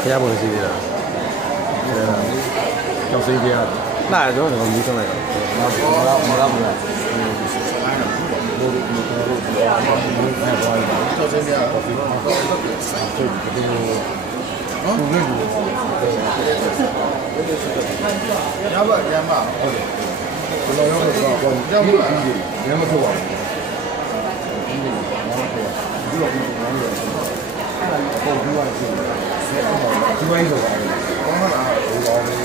ဘုရားပုံရှိသေးတာကျောင်းစိမ်းပြရလာတော့တော့မီးဆုံးလိုက်တော့မလားကျောင်းစိမ်းပြတော့ဒီမှာတော့ဆိုင်ကျဒီနော်ဘယ်လိုရပါရမှာဟုတ်တယ်ဘယ်လိုရောတော့ဘောကြောက်လို့ပြီးတယ်မထုတ်ပါဘူးဒီလိုဒီလိုပုံပြရတယ်ဒီဝိုင်းဆိုတာဘာမှမဟုတ်ဘူး